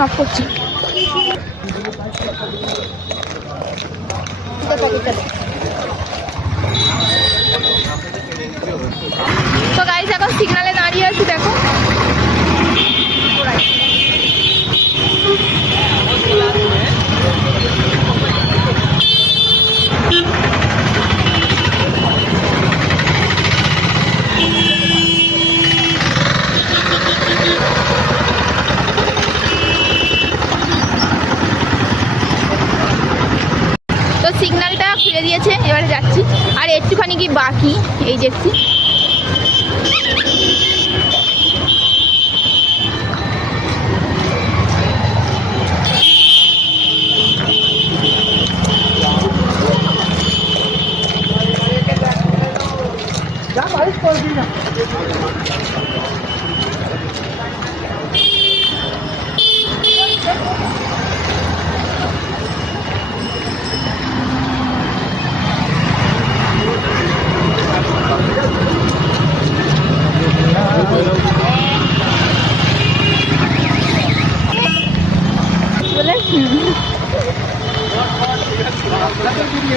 Knock করছি। তো guys এখন সিগনালে দাঁড়িয়ে আছি, দেখো সিগন্যালটা খুলে দিয়েছে, এবারে যাচ্ছি। আর একটুখানি কি বাকি, এই দেখছি।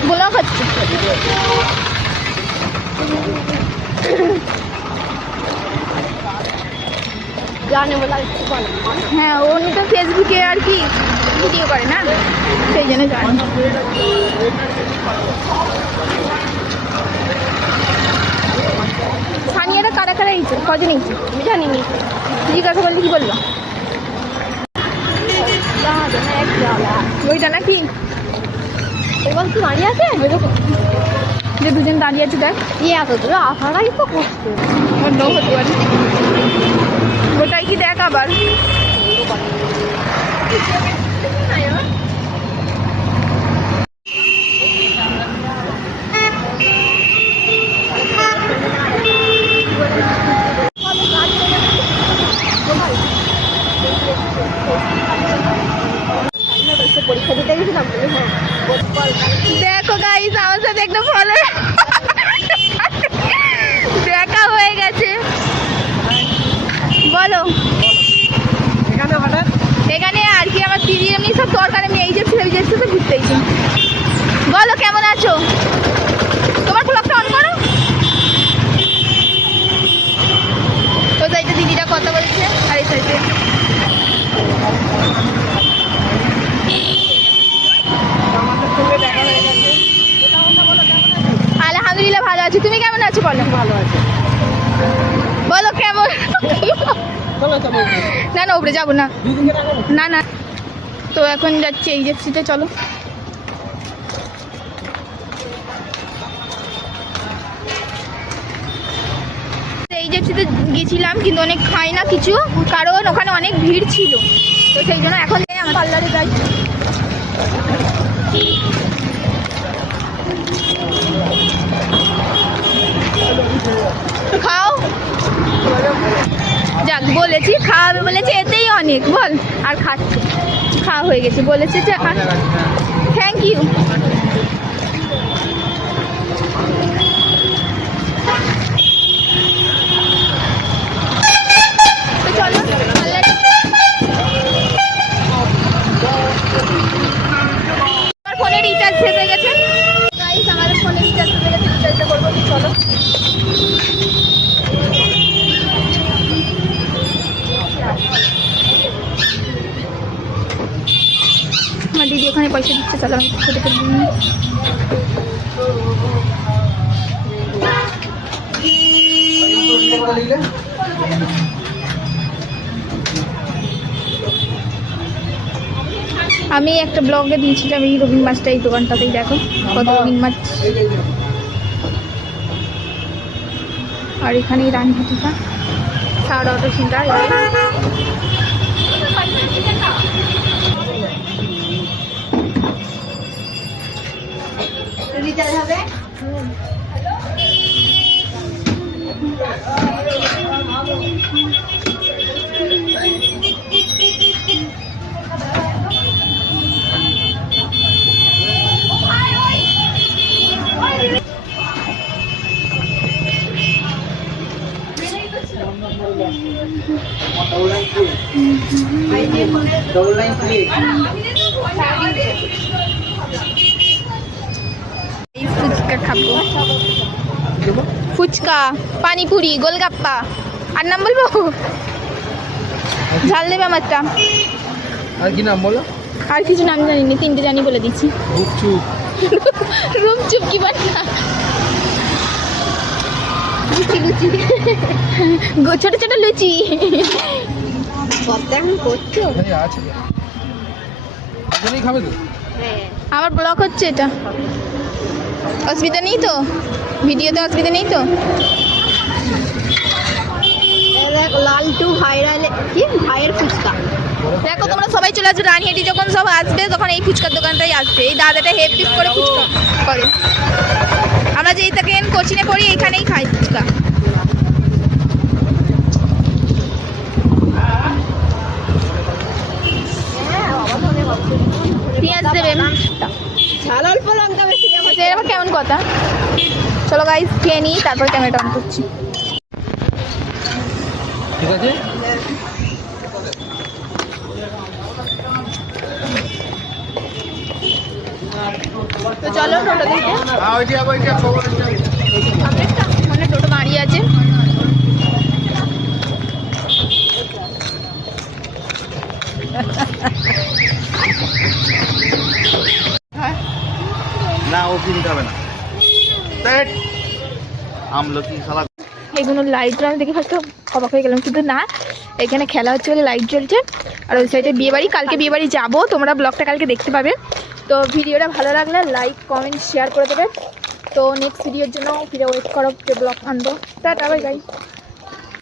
গোলা খাচ্ছে। হ্যাঁ, উনি তো ফেসবুকে আর কি ভিডিও করে না, সেই জন্য জানি। সানিয়ারা কারা কারা এইছে, কজন এইছে জানিনি, জিজ্ঞাসা করলে কি বললো? ওইটা নাকি এবার কি দাঁড়িয়ে আছে, যে দুজন দাঁড়িয়ে আছে, দেখ এত দূরে আসাটাই তো কষ্ট, অন্য হতে পারে। ওটাই কি দেখ আবার পরীক্ষা দিতে গেছিলাম। দেখো গাইস, আমার সাথে একটা ফলো দেখা হয়ে গেছে। বলো এখানে আর কি আমার দিদি এমনি সব দরকার, আমি এই যে সাথে ঘুরতেইছি। বলো কেমন আছো? তোমার ব্লগটা অন করো। তো সাইডে দিদিরা কথা বলছে, আর এই সাইডে আলহামদুলিল্লাহ ভালো আছি। তুমি কেমন আছো? বলো। ভালো আছি। বলো কেমন? না না, উপরে যাবো না, না না। তো এখন যাচ্ছি এইচএফসিতে, চলো। এইচএফসিতে গেছিলাম, কিন্তু অনেক খাই না কিছু, কারণ ওখানে অনেক ভিড় ছিল। তো সেই জন্য এখন আমার পার্লারে যাই। খাও, যাক বলেছি খাওয়াবে, বলেছে এতেই অনেক, বল। আর খাচ্ছে, খাওয়া হয়ে গেছে, বলেছে যে থ্যাংক ইউ। চলো, আমার ফোনে রিচার্জ শেষ হয়ে গেছে গাইস, আমাদের ফোনে রিচার্জ শেষ হয়ে গেছে, রিচার্জটা করবো। চলো, আমার দিদি ওখানে পয়সা দিচ্ছে, চলো আমি খেতে পারবো। আমি একটা ব্লগে দিয়েছিলাম এই রবিন মাছটা, এই দোকানটাতেই দেখো কত রবিন মাছ। আর এখানেই রানঘাটিটা সাড়ে অটো সেন্টার। রিচার্জ হবে। এই ফুচকা খাবো, ফুচকা, পানিপুরি, গোলগাপ্পা। আর নাম বলবো? ঝাল দেবে আমারটা। আর কি নাম বলো? আর কিছু নাম জানি না, তিনটে জানি বলে দিচ্ছি। গুপচুপ। রুমচুপ কি বাটা? ছোট ছোট লুচি। করছো? আছে। খাবে তো? আমার ব্লগ হচ্ছে এটা, অসুবিধা নেই তো? ভিডিওতে অসুবিধা নেই তো? লালটু ভাইরাল কি ভাইয়ের ফুচকা। দেখো তোমরা সবাই চলে আসবে, রানিহাটি যখন সব আসবে তখন এই ফুচকার দোকানটাই আসবে। এই দাদাটা হেড পিস করে ফুচকা করে। আমরা যেই থেকে কোচিনে পড়ি এখানেই খাই ফুচকা। পেঁয়াজ দেবে, ঝাল অল্প, লঙ্কা বেশি। এরকম কেমন কথা? চলো গাইস খেয়ে নিই, তারপর ক্যামেরাটা অন করছি। ঠিক আছে। তো চলো টোটো থেকে, মানে টোটো দাঁড়িয়ে আছে। না ও কিনতে হবে না। আমলকি সালাদ। এগুলো লাইট আমি দেখে ফার্স্ট অবাক হয়ে গেলাম, কিন্তু না এখানে খেলা হচ্ছে বলে লাইট জ্বলছে। আর ওই সাইডে বিয়েবাড়ি, কালকে বিয়েবাড়ি যাবো, তোমরা ব্লগটা কালকে দেখতে পাবে। তো ভিডিওটা ভালো লাগলে লাইক কমেন্ট শেয়ার করে দেবে। তো নেক্সট ভিডিওর জন্য ফিরে ওয়েট করো, যে ব্লগ আনবো। Tata bye bye.